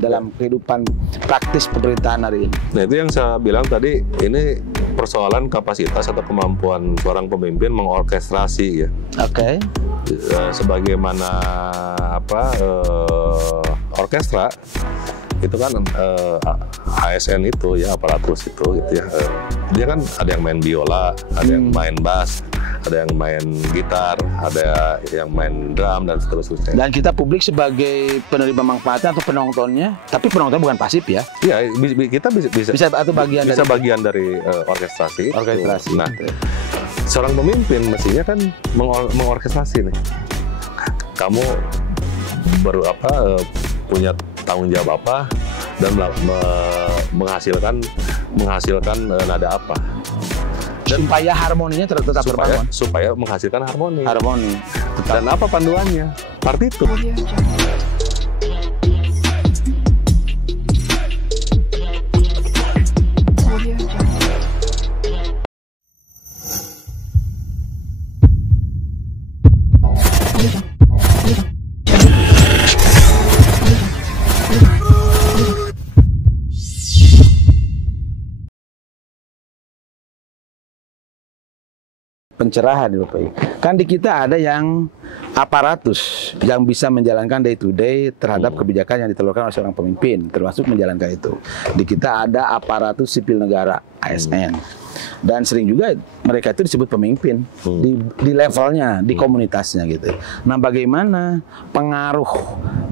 dalam kehidupan praktis pemerintahan hari ini. Nah, itu yang saya bilang tadi, ini persoalan kapasitas atau kemampuan seorang pemimpin mengorkestrasi ya. Oke. Sebagaimana orkestra itu kan ASN itu ya, aparatus itu gitu ya. Dia kan ada yang main biola, ada yang main bass, ada yang main gitar, ada yang main drum dan seterusnya. Dan kita publik sebagai penerima manfaatnya atau penontonnya, tapi penonton bukan pasif ya? Iya, kita bisa atau bagian bagian dari orkestrasi. Orkestrasi. Nah, seorang pemimpin mestinya kan mengorkestrasi nih. Kamu punya tanggung jawab apa dan menghasilkan nada apa. Dan supaya harmoninya tetap terbangun. Supaya menghasilkan harmoni. Tetap. Dan apa panduannya? Partitur. Pencerahan ya Bapak Ibu. Kan di kita ada yang aparatus yang bisa menjalankan day to day terhadap kebijakan yang ditelurkan oleh seorang pemimpin, termasuk menjalankan itu. Di kita ada aparatus sipil negara ASN. Dan sering juga mereka itu disebut pemimpin di levelnya, di komunitasnya gitu. Nah, bagaimana pengaruh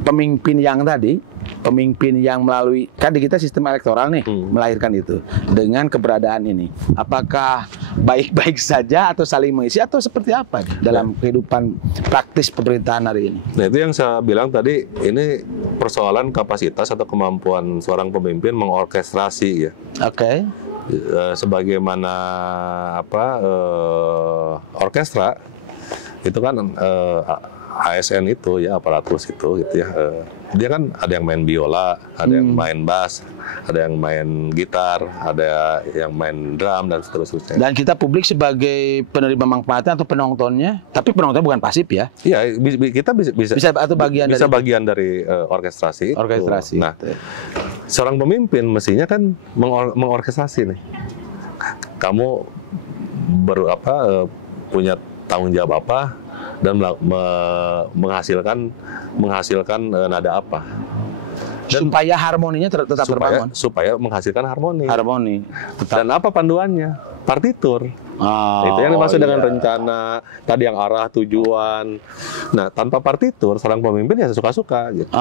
pemimpin yang tadi, pemimpin yang melalui, kan di kita sistem elektoral nih melahirkan itu dengan keberadaan ini, apakah baik-baik saja atau saling mengisi atau seperti apa dalam kehidupan praktis pemerintahan hari ini? Nah, itu yang saya bilang tadi, ini persoalan kapasitas atau kemampuan seorang pemimpin mengorkestrasi ya. Oke. Sebagaimana orkestra itu kan ASN itu ya, aparatus itu gitu ya. Dia kan ada yang main biola, ada yang main bass, ada yang main gitar, ada yang main drum dan seterusnya. Dan kita publik sebagai penerima manfaatnya atau penontonnya, tapi penonton bukan pasif ya? Iya, kita bisa atau bagian dari orkestrasi. Orkestrasi. Nah, seorang pemimpin mestinya kan mengorkestrasi nih. Kamu punya tanggung jawab apa dan menghasilkan nada apa. Dan supaya harmoninya tetap terbangun. Supaya menghasilkan harmoni. Tetap. Dan apa panduannya? Partitur. Itu yang dimaksud dengan rencana, tadi yang arah, tujuan. Nah, tanpa partitur, seorang pemimpin ya suka-suka. Gitu.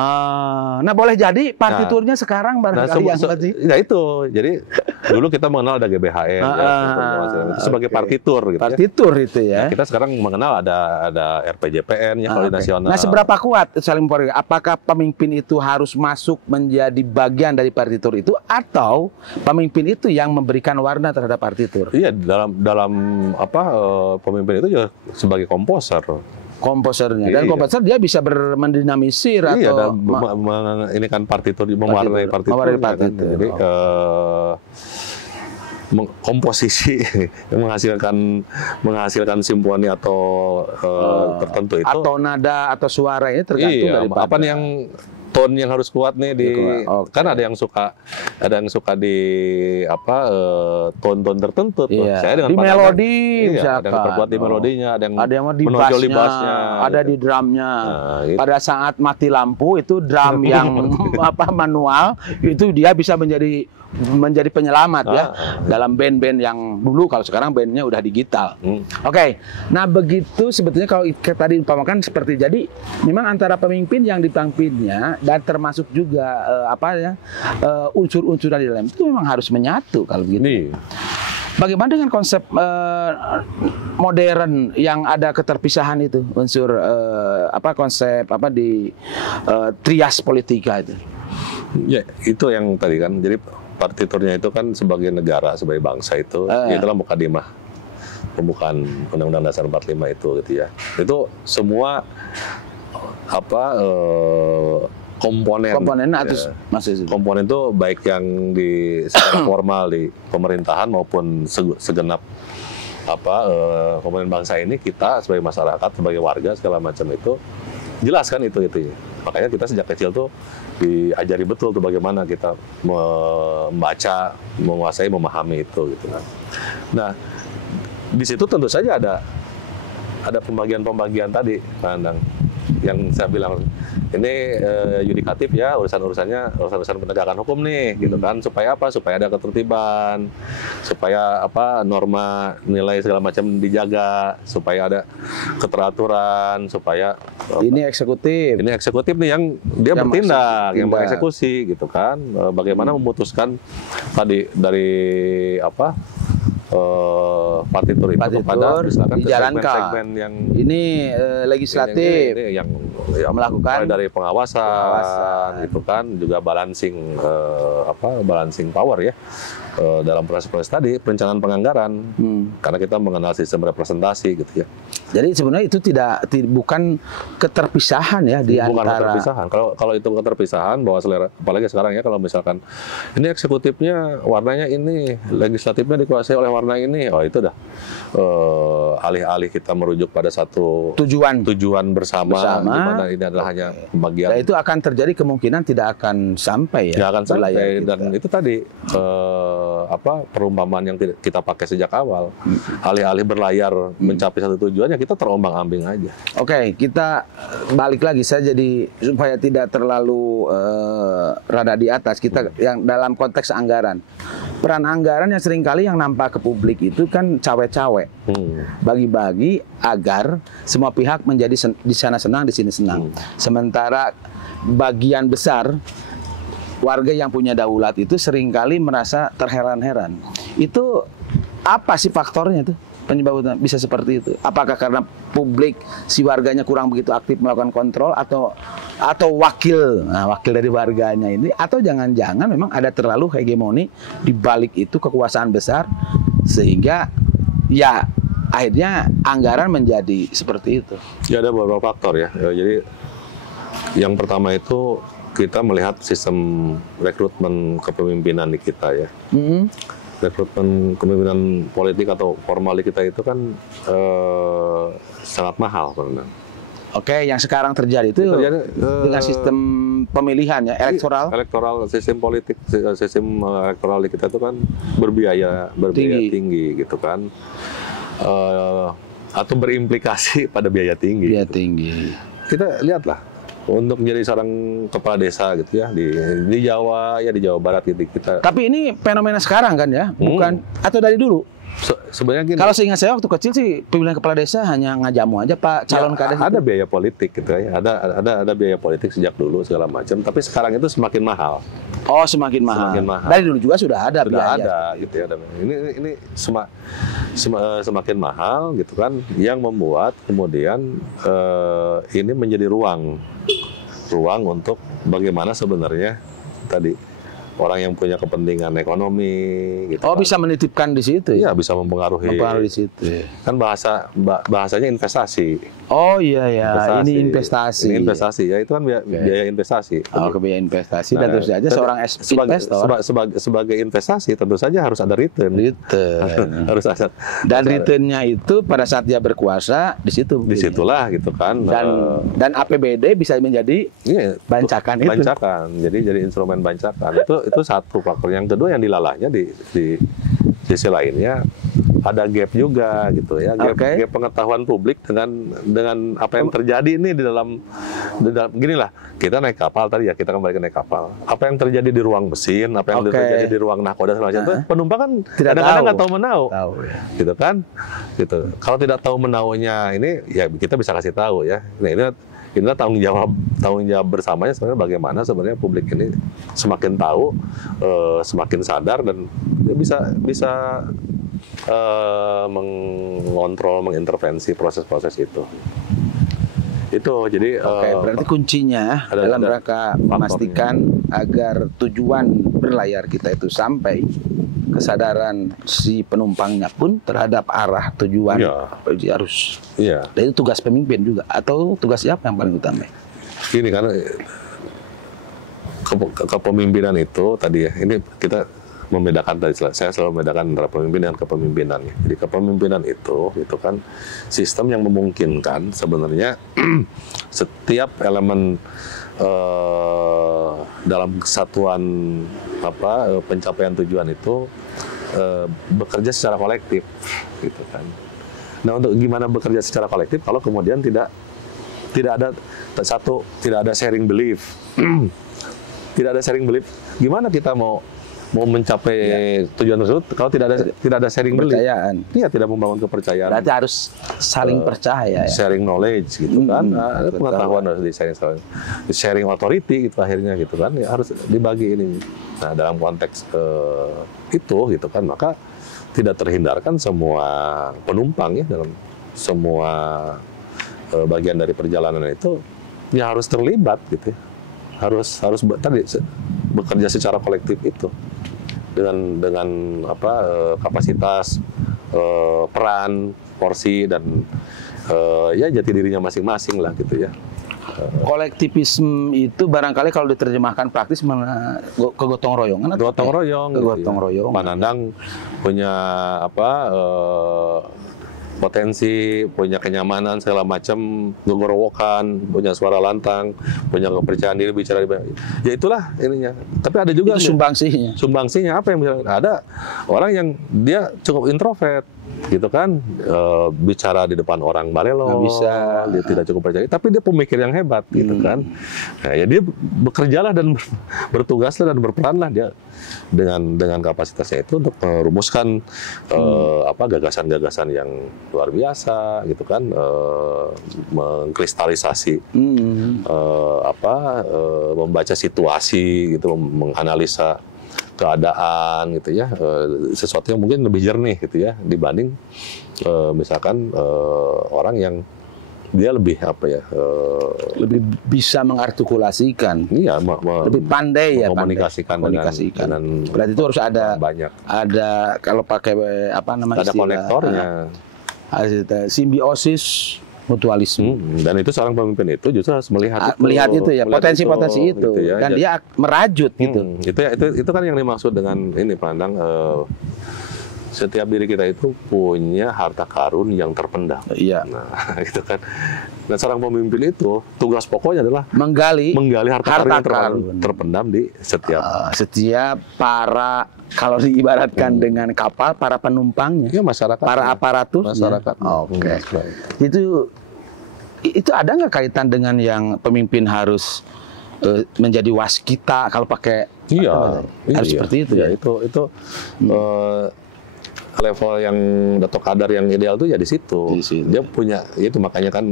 Nah, boleh jadi partiturnya sekarang barangkali yang berarti. Ya itu, jadi dulu kita mengenal ada GBHN, itu sebagai partitur. Gitu, partitur ya. Itu ya. Nah, kita sekarang mengenal ada RPJPN, ya, Koordinasi Nasional. Nah, seberapa kuat saling mempengaruhi? Apakah pemimpin itu harus masuk menjadi bagian dari partitur itu, atau pemimpin itu yang memberikan warna terhadap partitur? Iya, dalam pemimpin itu juga sebagai komposernya. Dan komposer dia bisa mendinamisir atau ini kan partitur, mewarnai partitur. Kan? Jadi komposisi menghasilkan simfoni atau tertentu itu, atau nada atau suara ini tergantung dari apa nih yang tone yang harus kuat nih kan ada yang suka di tone-tone tertentu tuh. Saya dengan di melodi, ada yang terkuat di melodinya, ada yang di bassnya, ada di drumnya. Gitu. Pada saat mati lampu itu drum yang manual itu dia bisa menjadi penyelamat ya dalam band-band yang dulu. Kalau sekarang bandnya udah digital. Oke. Nah, begitu sebetulnya kalau tadi umpamakan seperti, jadi memang antara pemimpin yang dipimpinnya dan termasuk juga unsur-unsur di dalam itu memang harus menyatu kalau begitu. Bagaimana dengan konsep modern yang ada keterpisahan itu, unsur konsep di trias politika itu? Ya, itu yang tadi kan. Jadi partiturnya itu kan sebagai negara, sebagai bangsa itu itulah mukadimah pembukaan Undang-Undang Dasar 45 itu gitu ya. Itu semua komponen itu baik yang secara formal di pemerintahan maupun segenap komponen bangsa ini, kita sebagai masyarakat, sebagai warga segala macam itu jelas kan itu ya. Makanya kita sejak kecil tuh diajari betul tuh bagaimana kita membaca, menguasai, memahami itu gitu kan. Nah, di situ tentu saja ada pembagian-pembagian tadi, Pandang, yang saya bilang ini yudikatif ya, urusan penegakan hukum nih gitu kan, supaya apa? Supaya ada ketertiban, supaya apa, norma nilai segala macam dijaga, supaya ada keteraturan, supaya ini eksekutif nih yang dia Yang bertindak, yang bertindak. mengeksekusi gitu kan. Bagaimana memutuskan tadi dari apa, partitur itu kepada misalkan ke dijalankan. segmen-segmen yang Ini legislatif ini yang melakukan mulai dari pengawasan gitu kan, juga balancing balancing power ya dalam proses-proses tadi, perencanaan penganggaran, karena kita mengenal sistem representasi gitu ya. Jadi sebenarnya itu bukan keterpisahan ya di Bukan antara keterpisahan. Kalau itu keterpisahan, bahwa selera, apalagi sekarang ya, kalau misalkan ini eksekutifnya warnanya ini, legislatifnya dikuasai oleh warna ini, oh itu dah alih-alih kita merujuk pada satu tujuan bersama, di mana ini adalah hanya pembagian. Nah, itu akan terjadi, kemungkinan tidak akan sampai ya. Nggak akan sampai, wilayah dan kita. itu tadi perumpamaan yang kita pakai sejak awal. Alih-alih berlayar mencapai satu tujuan, ya kita terombang-ambing aja. Oke, kita balik lagi saja supaya tidak terlalu rada di atas. Kita yang dalam konteks anggaran, peran anggaran yang seringkali yang nampak ke publik itu kan cawe-cawe, bagi-bagi agar semua pihak menjadi di sana senang, di sini senang. Sementara bagian besar warga yang punya daulat itu seringkali merasa terheran-heran. Itu apa sih faktornya tuh? Penyebab bisa seperti itu. Apakah karena publik, si warganya kurang begitu aktif melakukan kontrol, atau wakil dari warganya ini, atau jangan-jangan memang ada terlalu hegemoni di balik itu, kekuasaan besar, sehingga ya akhirnya anggaran menjadi seperti itu. Ya, ada beberapa faktor ya. Jadi yang pertama itu kita melihat sistem rekrutmen kepemimpinan di kita ya. Rekrutmen kepemimpinan politik atau formal di kita itu kan sangat mahal, Pak. Oke, yang sekarang terjadi itu dengan sistem pemilihan ya, elektoral sistem politik, sistem elektoral di kita itu kan berbiaya tinggi gitu kan, atau berimplikasi pada biaya tinggi. Biaya tinggi. Kita lihatlah, untuk menjadi seorang kepala desa gitu ya, di Jawa ya, di Jawa Barat gitu kita. Tapi ini fenomena sekarang kan ya, bukan atau dari dulu? Sebenarnya gini, kalau seingat saya waktu kecil sih pemilihan kepala desa hanya ngajamu aja Pak calon kades. Ada biaya politik gitu ya, ada biaya politik sejak dulu segala macam, tapi sekarang itu semakin mahal. Oh, semakin mahal. Dari dulu juga sudah ada biaya. Ada gitu ya. Ini semakin mahal gitu kan, yang membuat kemudian ini menjadi ruang untuk bagaimana sebenarnya tadi orang yang punya kepentingan ekonomi gitu. Oh, kan bisa menitipkan di situ ya? Iya, bisa mempengaruhi di situ. Kan bahasanya investasi. Oh iya ya, ini investasi. Ini investasi ya, itu kan biaya investasi. Oh, ke biaya investasi, dan tentu saja seorang investor sebagai investasi tentu saja harus ada return. Harus ada. Dan returnnya itu pada saat dia berkuasa disitulah gitu kan. Dan APBD bisa menjadi bancakan itu. Bancakan. Jadi instrumen bancakan. Itu satu faktor. Yang kedua, yang dilalahnya di sisi lainnya ada gap juga gitu ya, gap pengetahuan publik dengan apa yang terjadi ini di dalam gini lah, kita naik kapal tadi ya, kita kembali ke naik kapal, apa yang terjadi di ruang mesin, apa yang terjadi di ruang nahkoda segala macam, penumpang kan kadang-kadang nggak tahu menau, gitu kan, gitu. Kalau tidak tahu menaunya ini ya kita bisa kasih tahu ya, nah inilah tanggung jawab bersamanya sebenarnya, bagaimana sebenarnya publik ini semakin tahu, semakin sadar, dan bisa mengontrol, mengintervensi proses-proses itu. Jadi berarti kuncinya dalam rangka memastikan agar tujuan berlayar kita itu sampai, kesadaran si penumpangnya pun terhadap arah tujuan harus. Iya. Dan itu tugas pemimpin juga, atau tugas siapa yang paling utama? Ini karena kepemimpinan itu tadi ya, ini kita membedakan tadi, saya selalu membedakan antara pemimpin dan kepemimpinan. Jadi kepemimpinan itu kan sistem yang memungkinkan sebenarnya setiap elemen dalam kesatuan pencapaian tujuan itu bekerja secara kolektif, gitu kan. Nah, untuk gimana bekerja secara kolektif kalau kemudian tidak ada sharing belief, tidak ada sharing belief, gimana kita mau mencapai tujuan tersebut kalau tidak ada sharing belief? Iya, tidak membangun kepercayaan. Berarti harus saling percaya, ya? Sharing knowledge, gitu kan. Ada pengetahuan harus sharing authority, gitu akhirnya, gitu kan. Ya, harus dibagi ini. Nah, dalam konteks itu, gitu kan, maka tidak terhindarkan semua penumpang ya dalam semua bagian dari perjalanan itu ya harus terlibat, gitu ya. Harus tadi bekerja secara kolektif itu dengan kapasitas, peran, porsi, dan ya jati dirinya masing-masing lah, gitu ya. Kolektivisme itu barangkali kalau diterjemahkan praktis kegotong royongan atau gotong royong, kegotong royong. Pak Nandang punya potensi, punya kenyamanan segala macam, gogorowokan, punya suara lantang, punya kepercayaan diri bicara ya itulah ininya. Tapi ada juga itu sumbangsinya apa yang ada orang yang dia cukup introvert, gitu kan, bicara di depan orang balelo, bisa, dia tidak cukup percaya, tapi dia pemikir yang hebat, gitu kan. Nah, ya dia bekerjalah dan bertugaslah dan berperanlah dia dengan kapasitasnya itu untuk merumuskan gagasan-gagasan yang luar biasa, gitu kan, mengkristalisasi, membaca situasi, gitu, menganalisa keadaan, gitu ya, sesuatu yang mungkin lebih jernih, gitu ya, dibanding misalkan orang yang dia lebih lebih bisa mengartikulasikan, lebih pandai ya, komunikasikan dengan berarti itu harus ada banyak, ada kalau pakai ada konektornya, simbiosis, mutualisme. Dan itu seorang pemimpin itu justru harus melihat itu ya, potensi-potensi itu, gitu ya. Dan dia merajut, gitu. Itu kan yang dimaksud dengan ini, Pandang. Setiap diri kita itu punya harta karun yang terpendam. Iya. Nah, gitu kan. Dan seorang pemimpin itu tugas pokoknya adalah menggali harta karun yang terpendam di setiap para, kalau diibaratkan dengan kapal, para penumpangnya, masyarakat, para aparatus masyarakat. Oke. Itu ada nggak kaitan dengan yang pemimpin harus menjadi waskita kalau pakai harus seperti itu ya? Itu level yang Dato Kadar yang ideal tuh ya di situ. Dia punya itu, makanya kan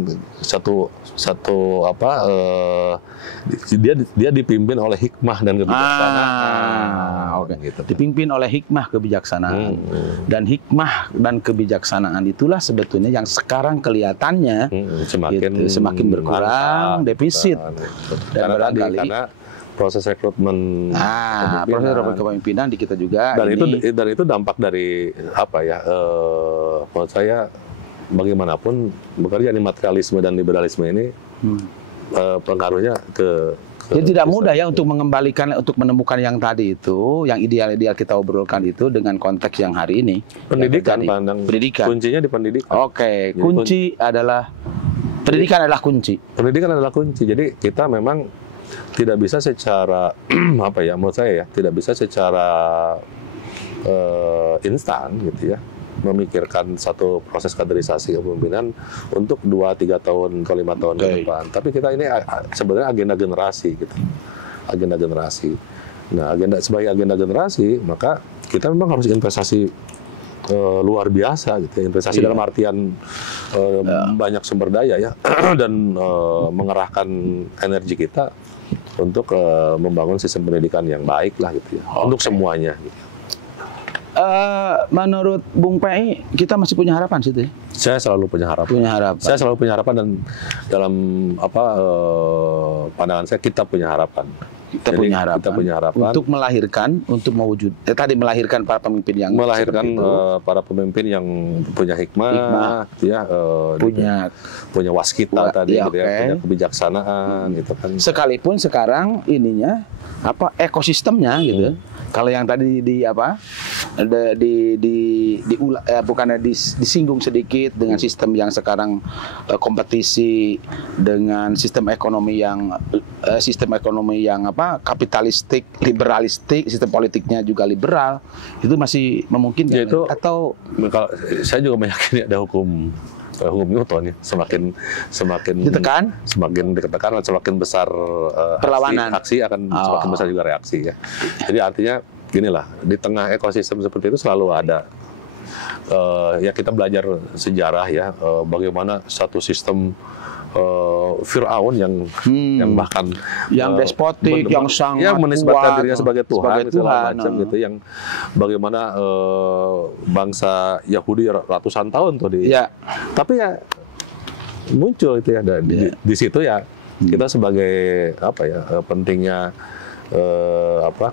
dia dipimpin oleh hikmah dan kebijaksanaan. Gitu. Dipimpin oleh hikmah kebijaksanaan. Dan hikmah dan kebijaksanaan itulah sebetulnya yang sekarang kelihatannya semakin berkurang, defisit. Dan karena proses rekrutmen kepemimpinan di kita juga, dan itu dampak dari menurut saya bagaimanapun bekerja di materialisme dan liberalisme ini pengaruhnya ke jadi tidak mudah ya untuk mengembalikan, untuk menemukan yang tadi itu, yang ideal-ideal kita obrolkan itu dengan konteks yang hari ini. Pendidikan, pendidikan. Kuncinya di pendidikan. Pendidikan adalah kunci. Pendidikan adalah kunci. Jadi kita memang tidak bisa secara menurut saya ya, tidak bisa secara instan, gitu ya, memikirkan satu proses kaderisasi kepemimpinan untuk 2-3 tahun ke 5 tahun ke depan. Tapi kita ini sebenarnya agenda generasi, gitu. Agenda generasi. Nah, sebagai agenda generasi, maka kita memang harus investasi luar biasa, gitu. Investasi dalam artian banyak sumber daya ya dan mengerahkan energi kita untuk membangun sistem pendidikan yang baik lah, gitu ya, untuk semuanya. Gitu. Menurut Bung Pei, kita masih punya harapan situ ya? Saya selalu punya harapan. Saya selalu punya harapan, dan dalam pandangan saya kita punya harapan. Kita punya harapan untuk melahirkan, untuk mewujud melahirkan para pemimpin yang para pemimpin yang punya hikmah. Ya, punya waskita tadi, gitu ya, punya kebijaksanaan, gitu kan. Sekalipun sekarang ininya ekosistemnya, gitu, Kalau yang tadi disinggung sedikit dengan sistem yang sekarang kompetisi dengan sistem ekonomi yang kapitalistik, liberalistik, sistem politiknya juga liberal, itu masih memungkinkan. Ya, itu atau kalau saya juga meyakini ada hukum Newton ya, semakin ditekan, semakin ditekan, semakin besar perlawanan aksi akan semakin besar juga reaksi ya. Jadi artinya ginilah, di tengah ekosistem seperti itu selalu ada ya kita belajar sejarah ya, bagaimana satu sistem Fir'aun yang bahkan yang despotik, yang sangat menisbatkan dirinya sebagai Tuhan, segala macam gitu, yang bagaimana bangsa Yahudi ratusan tahun tuh tapi ya muncul itu ya di situ ya kita sebagai pentingnya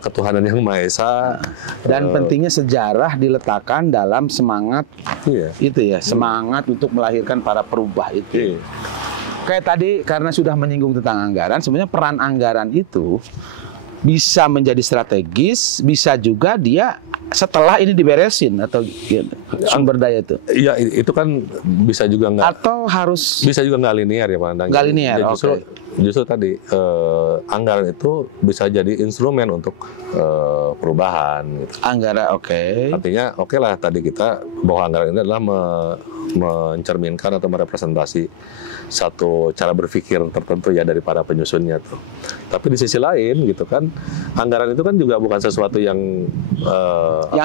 ketuhanan yang Maha Esa dan pentingnya sejarah diletakkan dalam semangat itu ya, semangat untuk melahirkan para perubah itu. Kayak tadi karena sudah menyinggung tentang anggaran, sebenarnya peran anggaran itu bisa menjadi strategis, bisa juga dia setelah ini diberesin atau sumber daya itu. Iya, itu kan bisa juga bisa juga nggak linear ya Pak Andang. Nggak linear, ya, justru tadi anggaran itu bisa jadi instrumen untuk perubahan. Gitu. Anggaran, Artinya lah tadi kita bahwa anggaran ini adalah mencerminkan atau merepresentasi satu cara berpikir tertentu ya dari para penyusunnya tuh. Tapi di sisi lain gitu kan, anggaran itu kan juga bukan sesuatu yang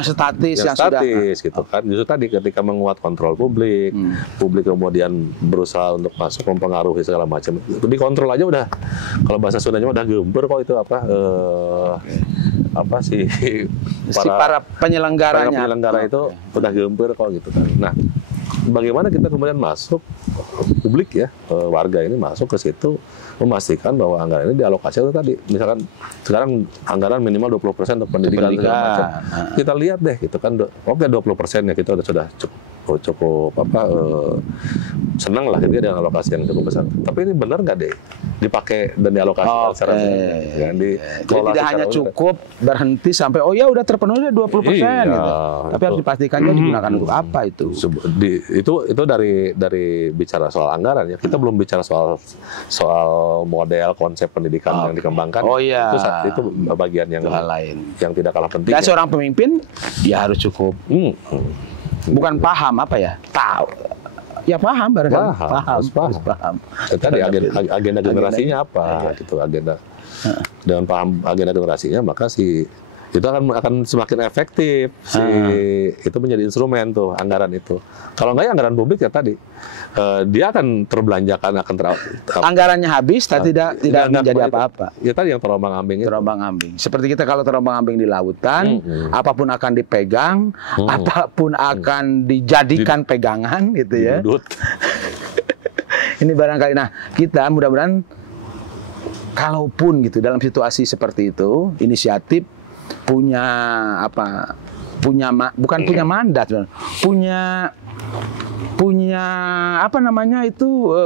statis gitu kan. Justru tadi ketika menguat kontrol publik, publik kemudian berusaha untuk masuk mempengaruhi segala macam. Dikontrol aja udah, kalau bahasa Sundanya udah gember kok itu para penyelenggara itu udah gember kok gitu kan. Nah, bagaimana kita kemudian masuk publik ya, warga ini masuk ke situ memastikan bahwa anggaran ini dialokasi itu tadi. Misalkan sekarang anggaran minimal 20% untuk pendidikan segala macam. Kita lihat deh gitu kan, 20% ya kita sudah cukup senang lah ketika dengan alokasi yang cukup besar. Tapi ini benar nggak deh dipakai dan dialokasikan secara ya, jadi tidak hanya cukup berhenti sampai udah terpenuhi 20% gitu. Tapi harus dipastikan digunakan untuk apa itu. Itu dari bicara soal anggaran ya. Kita belum bicara soal model konsep pendidikan yang dikembangkan. Itu bagian yang lain, yang tidak kalah penting. Dan seorang pemimpin ya harus cukup bukan paham tahu. Ya paham barangkali. Harus paham. Tadi agenda generasinya apa gitu, agenda. Dengan paham agenda generasinya, maka itu akan semakin efektif. Itu menjadi instrumen tuh anggaran itu. Kalau nggak ya anggaran publik ya tadi dia akan terbelanjakan, anggarannya habis tapi tidak menjadi apa-apa. Ya tadi yang terombang-ambing. Seperti kita kalau terombang-ambing di lautan, apapun akan dipegang, apapun akan dijadikan pegangan gitu ya. Ini barangkali. Nah, kita mudah-mudahan kalaupun gitu dalam situasi seperti itu, inisiatif punya bukan punya mandat, punya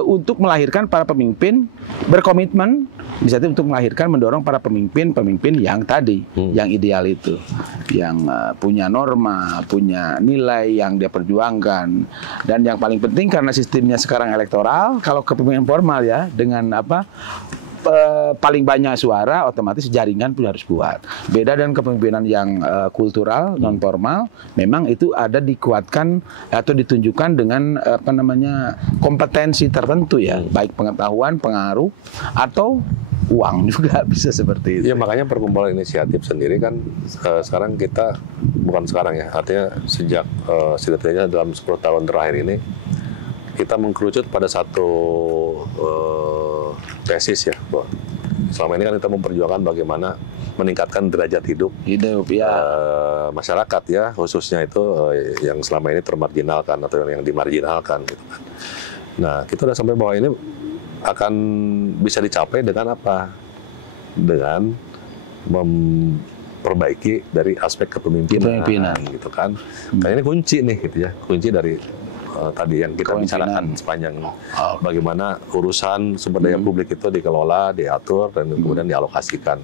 untuk melahirkan para pemimpin, berkomitmen bisa untuk melahirkan, mendorong para pemimpin yang tadi, yang ideal itu, yang punya norma, punya nilai yang dia perjuangkan, dan yang paling penting karena sistemnya sekarang elektoral, kalau kepemimpinan formal ya dengan paling banyak suara, otomatis jaringan pun harus kuat. Beda dengan kepemimpinan yang kultural, non formal, memang itu ada dikuatkan atau ditunjukkan dengan kompetensi tertentu ya, baik pengetahuan, pengaruh, atau uang juga bisa seperti itu. Ya makanya perkumpulan inisiatif sendiri kan sekarang kita, bukan sekarang ya, artinya sejak setidaknya dalam 10 tahun terakhir ini kita mengkerucut pada satu tesis ya, bahwa selama ini kan kita memperjuangkan bagaimana meningkatkan derajat hidup masyarakat ya, khususnya itu yang selama ini termarginalkan atau yang dimarginalkan gitu kan. Nah, kita udah sampai bahwa ini akan bisa dicapai dengan apa? Dengan memperbaiki dari aspek kepemimpinan gitu kan. Karena ini kunci nih gitu ya, kunci dari tadi yang kita bicarakan sepanjang bagaimana urusan sumber daya publik itu dikelola, diatur, dan kemudian dialokasikan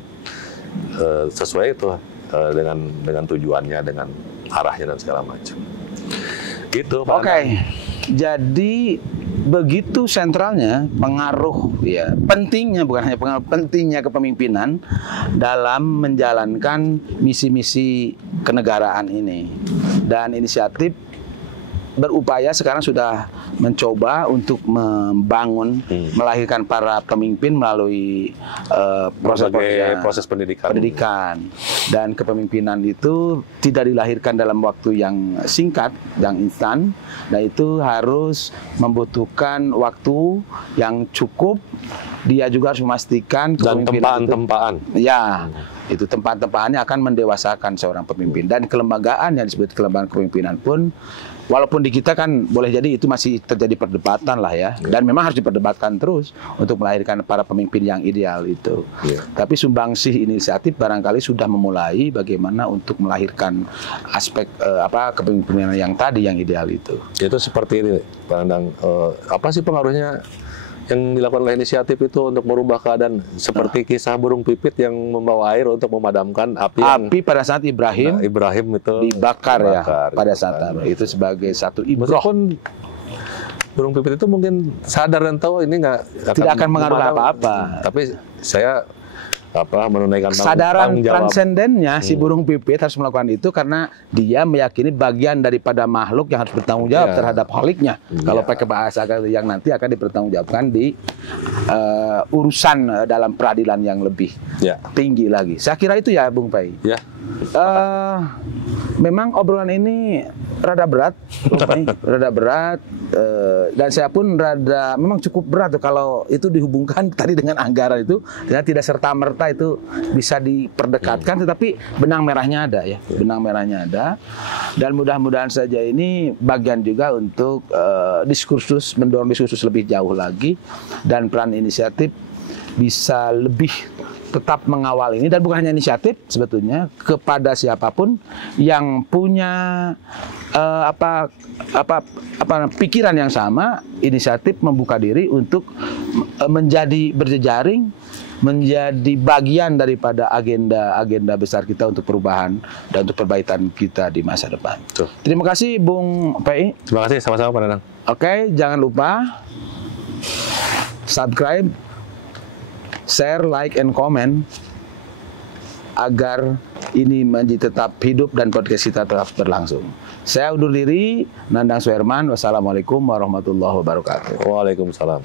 sesuai itu dengan tujuannya, dengan arahnya dan segala macam. Gitu, Pak. Oke. Jadi begitu sentralnya pengaruh ya, pentingnya bukan hanya pengaruh, pentingnya kepemimpinan dalam menjalankan misi-misi kenegaraan ini. Dan inisiatif berupaya sekarang sudah mencoba untuk membangun, melahirkan para pemimpin melalui proses pendidikan. Dan kepemimpinan itu tidak dilahirkan dalam waktu yang singkat, yang instan, dan itu harus membutuhkan waktu yang cukup. Dia juga harus memastikan dan tempaan-tempaan. Ya, itu tempat-tempatannya akan mendewasakan seorang pemimpin. Dan kelembagaan yang disebut kelembagaan kepemimpinan pun, walaupun di kita kan boleh jadi itu masih terjadi perdebatan lah ya, dan memang harus diperdebatkan terus untuk melahirkan para pemimpin yang ideal itu. Tapi sumbangsih inisiatif barangkali sudah memulai bagaimana untuk melahirkan aspek kepemimpinan yang tadi yang ideal itu. Itu seperti ini, Pak Nandang. Apa sih pengaruhnya yang dilakukan oleh inisiatif itu untuk merubah keadaan seperti kisah burung pipit yang membawa air untuk memadamkan api pada saat Ibrahim itu dibakar ya pada saat itu sebagai satu ibrah. Meskipun burung pipit itu mungkin sadar dan tahu ini tidak akan mengaruh apa-apa, tapi saya menunaikan kesadaran transendennya si burung pipit harus melakukan itu karena dia meyakini bagian daripada makhluk yang harus bertanggung jawab terhadap kholiknya. Kalau pakai bahasa yang nanti akan dipertanggungjawabkan di urusan dalam peradilan yang lebih tinggi lagi. Saya kira itu ya, Bung Pai. Memang obrolan ini rada berat, rada berat, dan saya pun memang cukup berat tuh kalau itu dihubungkan tadi dengan anggaran itu, dan tidak serta merta itu bisa diperdekatkan, tetapi benang merahnya ada ya, benang merahnya ada, dan mudah-mudahan saja ini bagian juga untuk diskursus, mendorong diskursus lebih jauh lagi, dan peran inisiatif bisa lebih tetap mengawal ini, dan bukan hanya inisiatif sebetulnya, kepada siapapun yang punya pikiran yang sama, inisiatif membuka diri untuk menjadi berjejaring, menjadi bagian daripada agenda besar kita untuk perubahan dan untuk perbaikan kita di masa depan. Terima kasih Bung Pai. Terima kasih, sama-sama Pak Nandang. Oke, jangan lupa subscribe, share, like, and comment agar ini menjadi tetap hidup dan podcast kita tetap berlangsung. Saya undur diri, Nandang Suherman. Wassalamualaikum warahmatullahi wabarakatuh. Waalaikumsalam.